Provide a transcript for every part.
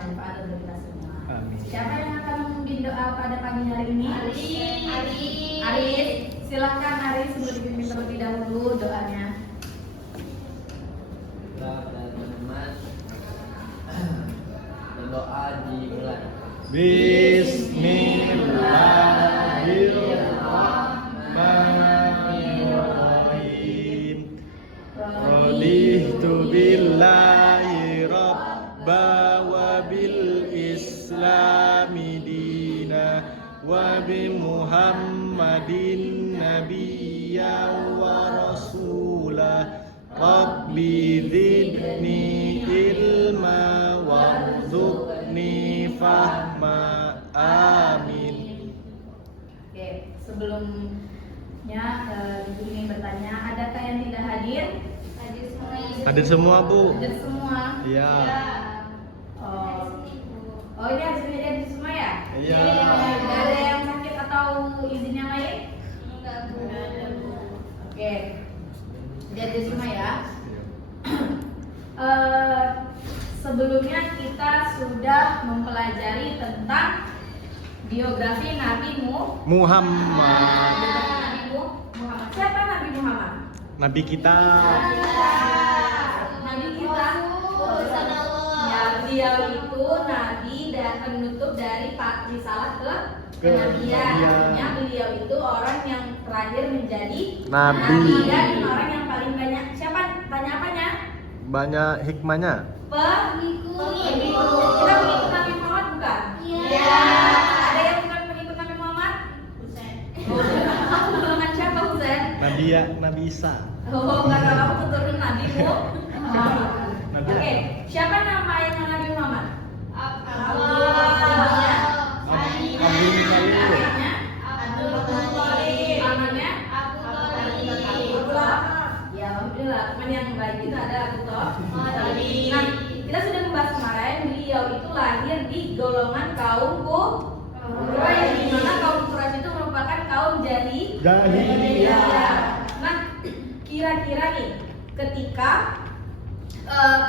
manfaat untuk kita semua. Amin. Siapa yang akan memimpin doa pada pagi hari ini? Aris. Silakan Aris untuk dipimpin terlebih dahulu doanya. Kita pada teman-teman berdoa dimulai. Bismillahirrahmanirrahim. Raditu billahi rabba wa bil islami dina wa bi muhammadin nabiyya wa rasulah. Rabbi zidni ilma warzuqni fahma. Amin. Oke, sebelumnya Ibu ingin bertanya, adakah yang tidak hadir? Hadir semua, Bu. Hadir semua. Iya. Oh ini hadir semua ya? Iya. Tidak ada yang sakit atau izin yang lain? Oke. Hadir semua ya. Sebelumnya kita sudah mempelajari tentang biografi Nabi Muhammad, Muhammad. Siapa Nabi Muhammad? Nabi kita. Nabi kita. Ya, beliau itu nabi dan penutup dari risalah kenabian. Artinya beliau itu orang yang terakhir menjadi Nabi. dan orang yang paling banyak. Siapa? Banyak apanya? Banyak hikmahnya. Pengikut. Kita pengikut Nabi Muhammad bukan? Iya. Ada yang bukan pengikut Nabi Muhammad? Kamu golongan siapa, Husain? Nabi Isa. Oh, enggak, kamu keturunan Nabi Nabi. Oke, siapa nama yang Nabi Muhammad? Abdul Muthalib. Abdul Muthalib. Namanya? Abdullah. Ya, alhamdulillah. Teman yang baik itu ada Abdullah. Nah, kita sudah membahas kemarin beliau itu lahir di golongan kaum Quraisy, di mana kaum Quraisy itu merupakan kaum jahiliyah. Nah, kira-kira nih, ketika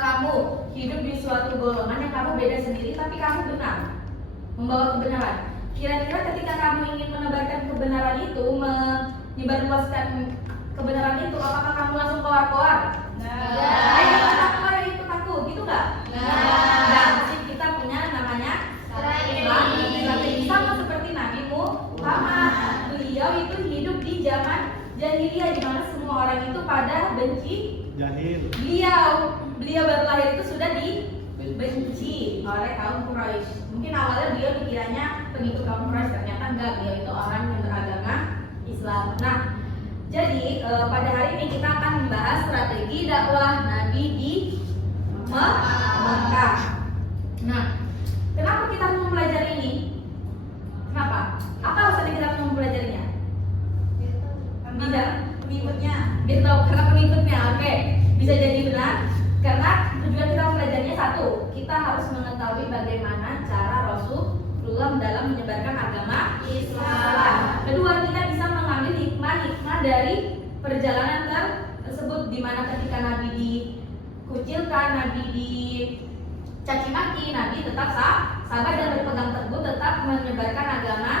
kamu hidup di suatu golongan yang kamu beda sendiri, tapi kamu benar, membawa kebenaran. Kira-kira ketika kamu ingin menebarkan kebenaran itu, menyebarluaskan kebenaran itu, apakah kamu langsung koar-koar? Ayo kita keluar itu aku, gitu nggak? Nah, mesti kita punya namanya strategi sama seperti Nabi Muhammad. Beliau itu hidup di zaman jahiliyah di mana semua orang itu pada benci Jahil. Beliau baru lahir itu sudah dibenci oleh kaum Quraisy. Mungkin awalnya beliau dikiranya pengikut kaum Quraisy, ternyata enggak, beliau itu orang yang beragama Islam. Nah, jadi pada hari ini kita akan membahas strategi dakwah Nabi di Mekah. Nah, kenapa kita mau mempelajari ini? Kenapa? Apa alasan kita mau mempelajarinya? Pengikutnya. Biar tahu karena pengikutnya. Oke, bisa jadi benar. Karena tujuan kita mempelajarinya satu, kita harus mengetahui bagaimana cara Rasulullah dalam menyebarkan agama Islam. Kedua, kita bisa mengambil hikmah-hikmah dari perjalanan tersebut, di mana ketika Nabi dikucilkan, Nabi dicaci maki, Nabi tetap sabar dan berpegang teguh tetap menyebarkan agama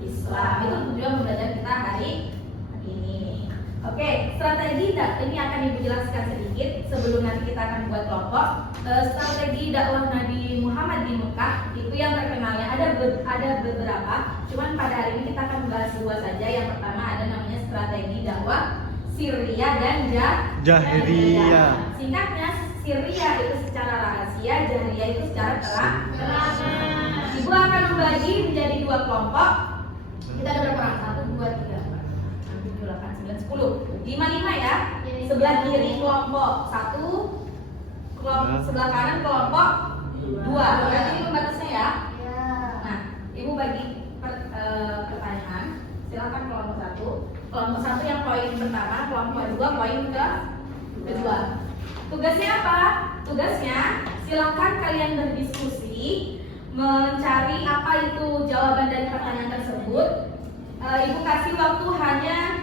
Islam. Itu tujuan pembelajaran kita hari ini. Oke, strategi ini akan Ibu jelaskan sedikit sebelum nanti kita akan buat kelompok. Strategi dakwah Nabi Muhammad di Mekah itu yang terkenalnya ada beberapa. Cuman pada hari ini kita akan membahas dua saja. Yang pertama ada namanya strategi dakwah Syria dan Jahiliyah. Singkatnya, Syria itu secara rahasia, Jahiliyah itu secara terang. Ibu akan membagi menjadi dua kelompok. Kita ada berapa orang? 1, 2, 3, 4, 5, 6, 7, 8, 9, 10. 5 ya. Sebelah kiri kelompok 1, kelompok sebelah kanan kelompok 2. Berarti ini pembatasnya ya. Nah, Ibu bagi pertanyaan. Silakan kelompok 1. Kelompok 1 yang poin pertama, kelompok 2 poin kedua. Tugasnya apa? Tugasnya silakan kalian berdiskusi, mencari apa itu jawaban dari pertanyaan tersebut. Ibu kasih waktu hanya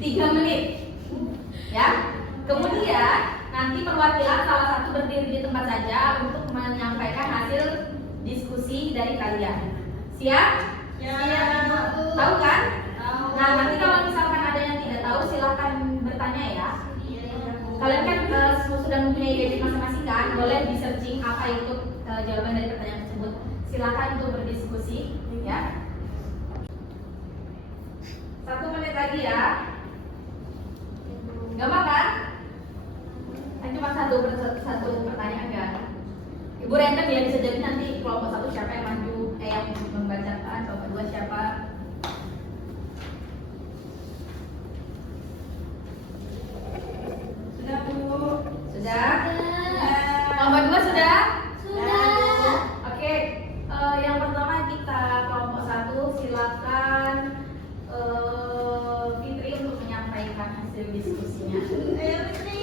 3 menit, ya. Kemudian Nanti perwakilan salah satu berdiri di tempat saja untuk menyampaikan hasil diskusi dari kalian. Siap? Tahu kan? Nah, nanti kalau misalkan ada yang tidak tahu silahkan bertanya ya. Kalian kan sudah mempunyai gadget masing-masing kan? Boleh di searching apa itu jawaban dari pertanyaan tersebut. Silakan untuk berdiskusi ya. 1 menit lagi ya. Gampang kan? Cuma satu pertanyaan kan? Ibu random ya, bisa jadi nanti kelompok 1 siapa yang maju, yang membacakan, kelompok 2 siapa. Sudah Bu? Sudah? Kelompok 2 sudah? Sudah. Oke, yang pertama kita kelompok 1 silakan Fitri untuk menyampaikan hasil diskusinya. Ayo Fitri.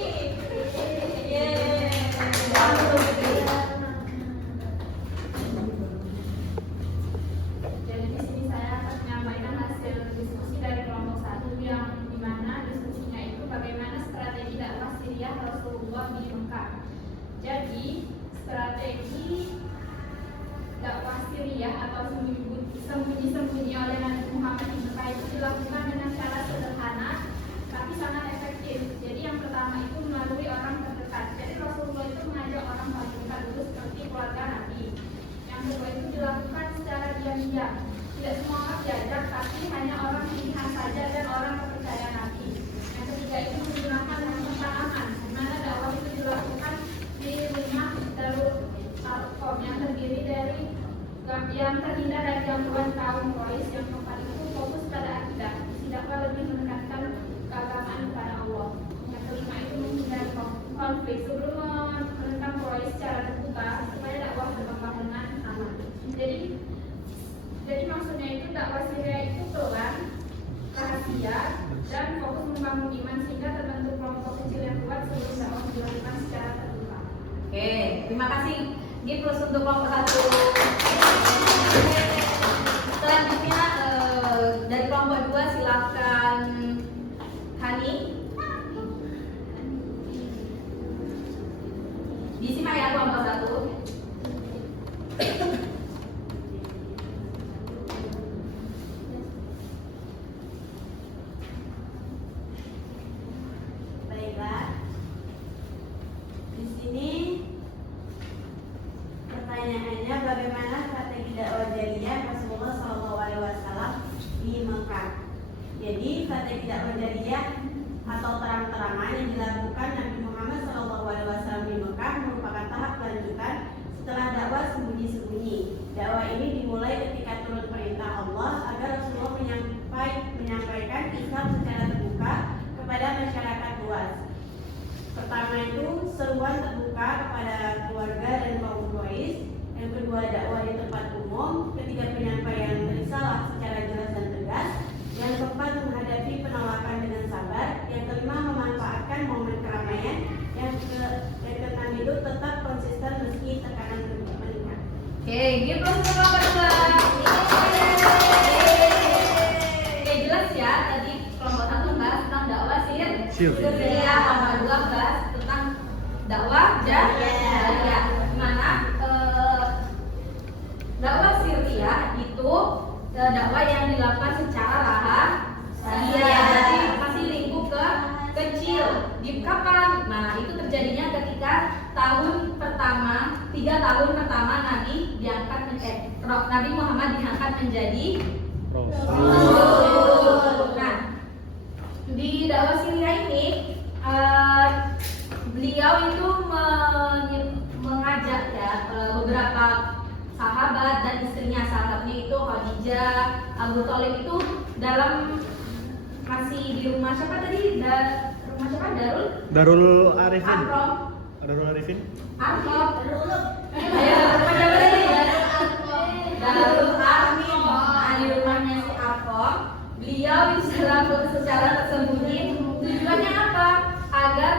Jadi di sini saya akan menyampaikan hasil diskusi dari kelompok 1 yang dimana diskusinya itu bagaimana strategi dakwah Syriah Rasulullah di Mekah. Jadi strategi dakwah Syriah atau sembunyi-sembunyi oleh Nabi Muhammad di Mekah itu dilakukan dengan cara sederhana tapi sangat efektif. Jadi yang pertama itu melalui orang terdekat. Jadi Rasulullah itu mengajak orang paling dekat dulu seperti keluarga Nabi. Yang kedua itu dilakukan secara diam-diam. Tidak semua orang diajak, tapi hanya orang pilihan saja dan orang kepercayaan Nabi. Yang ketiga itu menggunakan pertahanan, di mana dakwah itu dilakukan di rumah Darul Arqam yang terdiri dari yang terhindar dari gangguan kaum Quraisy. Yang keempat itu fokus pada akidah, tidaklah lebih menekankan keagamaan kepada Allah. Yang kelima itu menghindari konflik sebelum menentang Quraisy secara terbuka supaya dakwah berkembang dengan aman. Jadi maksudnya itu dakwah Syria itu pelan, rahasia, dan fokus membangun iman sehingga terbentuk kelompok kecil yang kuat sebelum dakwah dilakukan secara terbuka. Oke, terima kasih Gifrus untuk kelompok 1. Selanjutnya dari kelompok 2 silakan Hani. Disimak ya kelompok 1. Baiklah. Di sini pertanyaannya bagaimana strategi dakwah jariyah Rasulullah SAW di Mekah. Jadi strategi dakwah jariyah atau terang-terangan yang dilakukan Nabi Muhammad SAW di Mekah merupakan tahap lanjutan setelah dakwah sembunyi-sembunyi. Dakwah ini dimulai ketika turun perintah Allah agar Rasulullah menyampaikan Islam secara terbuka kepada masyarakat luas. Pertama itu seruan terbuka kepada keluarga dan kaum Quraisy. Yang kedua dakwah di tempat umum. Ketiga penyampaian risalah secara jelas dan tegas. Yang keempat menghadapi penolakan dengan sabar. Yang kelima memanfaatkan momen keramaian. Yang keenam itu tetap konsisten meski tekanan meningkat. Oke, gitu untuk kelompok 2. Oke, jelas ya tadi kelompok 1 bahas tentang dakwah Syria, kelompok 2 bahas tentang dakwah jariyah. Dimana dakwah Syria itu dakwah yang dilakukan secara rahasia, jadi masih lingkup kecil. Di kapan? Nah, itu terjadinya ketika tahun pertama, 3 tahun pertama Nabi Muhammad diangkat menjadi Rasul. Nah, di dakwah Syria ini beliau itu mengajak ya beberapa sahabat dan istrinya. Sahabatnya itu Khadijah, Abu Thalib itu dalam masih di rumah siapa tadi? Rumah siapa? Darul Arifin. Arqam. Darul Arifin. Arqam. Ya, rumah siapa tadi? Darul Arqam. Di rumahnya si Arqam. Beliau secara tersembunyi. Tujuannya apa? Agar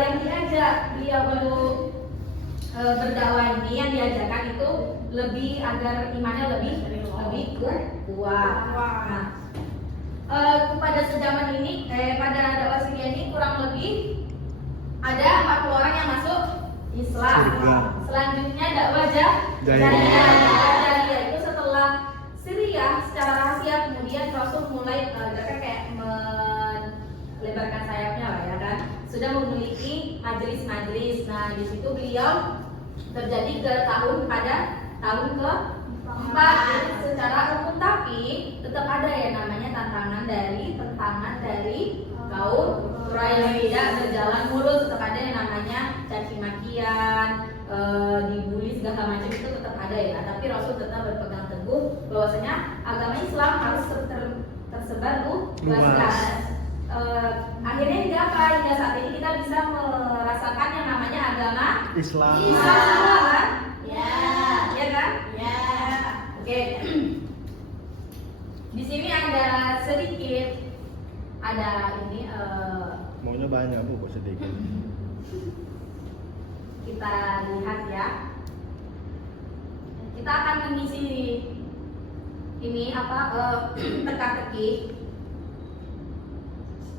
yang diajak beliau untuk berdakwah ini, yang diajarkan itu lebih agar imannya lebih kuat. Nah, pada sejaman ini, pada dakwah Syria ini kurang lebih ada 40 orang yang masuk Islam. Surga. Selanjutnya dakwah Jahiliyah. Jahiliyah itu setelah Syria secara rahasia, kemudian Rasul mulai kayak melebarkan sayapnya lah ya kan. Sudah memiliki majelis-majelis. Nah, di situ beliau terjadi pada tahun ke-4 secara umum, tapi tetap ada ya namanya tantangan dari kaum Quraisy, tidak berjalan mulus, tetap ada yang namanya caci makian, dibully segala macam, itu tetap ada ya. Tapi Rasul tetap berpegang teguh bahwasanya agama Islam harus tersebar luas. Akhirnya hingga saat ini kita bisa merasakan yang namanya agama Islam. kan? Ya kan? Ya. Oke. Di sini ada sedikit ini Maunya banyak bu, kok sedikit. kita lihat ya. Kita akan mengisi ini teka-teki.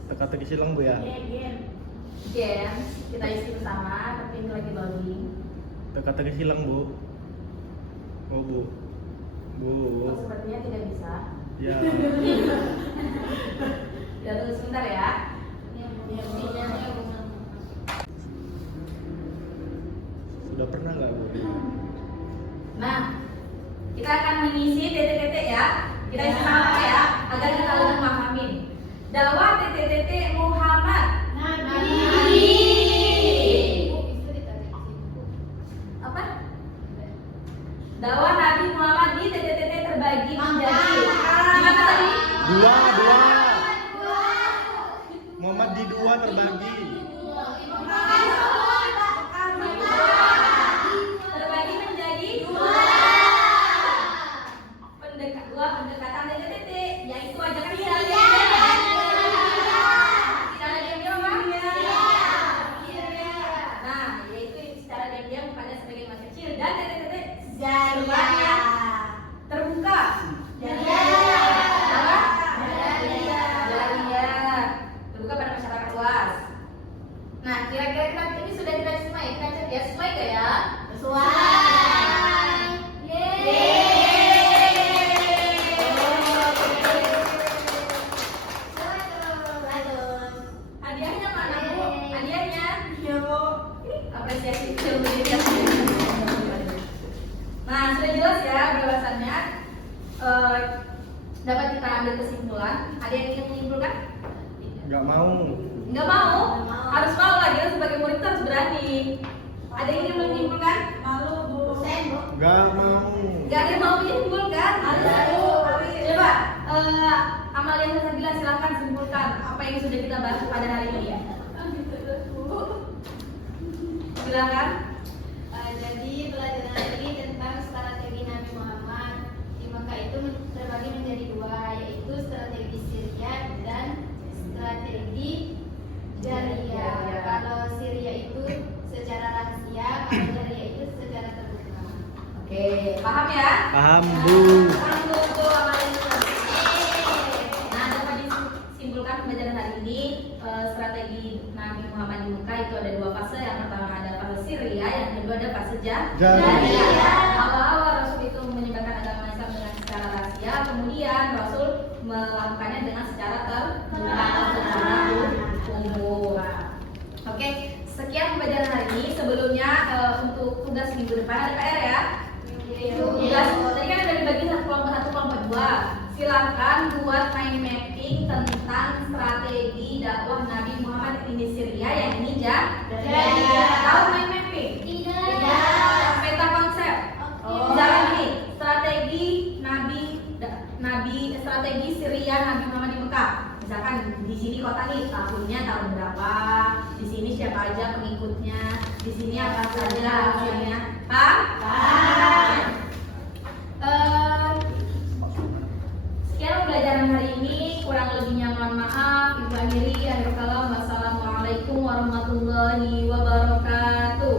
Teka-teki silang bu ya. Games kita isi bersama, tapi ini lagi loading. Teka-teki silang bu. Oh bu. Oh, sepertinya tidak bisa. Ya. Ya tunggu sebentar ya. Sudah pernah nggak bu? Nah, kita akan mengisi titik-titik ya. Kita isi sama ya, agar kita lebih memahami. Dakwah titik-titik Muhammad. Apa? Dakwah Nabi Muhammad di titik-titik terbagi menjadi gimana tadi? Dua. Muhammad di dua terbagi. Terbagi menjadi dua pendekatan titik-titik, yaitu ajakan secara diam-diam apa? Nah, yaitu secara diam-diam kepada sebagian umat kecil, dan titik-titik semuanya terbuka. Jariyah terbuka pada masyarakat luas. Nah, kira-kira ini sudah kita semai, kita cek ya, sesuai gak ya? Hadiahnya mana bu? Hadiahnya? Apresiasi kecil begini ya. Nah, sudah jelas ya bahwasannya dapat kita ambil kesimpulan. Ada yang ingin menyimpulkan? Nggak mau. Nggak mau? Harus mau lah, kita sebagai murid itu harus berani. Ada yang ingin menyimpulkan? Nggak mau. Nggak ada yang mau menyimpulkan? Coba Amalia Hasabila silakan simpulkan apa yang sudah kita bahas pada hari ini ya. Silakan. Jadi pelajaran ini tentang strategi Nabi Muhammad di Mekah itu terbagi menjadi dua, yaitu strategi Syria dan strategi Jariyah. Kalau Syria itu secara rahasia, kalau Jariyah itu secara terbuka. Oke, paham ya? Paham bu. Paham bu, Amalia. Nah, dapat disimpulkan pembelajaran hari ini strategi Nabi Muhammad di Mekah itu ada dua fase. Yang pertama ada fase Syria, yang kedua ada fase Jariyah. Awal-awal Rasul itu menyebarkan agama Islam dengan secara rahasia, kemudian Rasul melakukannya dengan secara terbuka atau secara umum. Oke, sekian pembelajaran hari ini. Sebelumnya untuk tugas minggu depan ada PR ya. Tugas tadi kan udah dibagi satu kelompok dua. Silakan buat mind mapping tentang strategi dakwah Nabi Muhammad ini Syria, yang ini Jariyah. Tahu mind mapping? Tidak. Peta konsep. Misalkan ini strategi strategi Syria Nabi Muhammad di Mekah. Misalkan di sini kota nih, tahunnya tahun berapa? Di sini siapa aja pengikutnya? Di sini apa saja hasilnya? Paham? Sekian pembelajaran hari ini, kurang lebihnya mohon maaf. Ibu akhiri, akhir kalam, wassalamualaikum warahmatullahi wabarakatuh.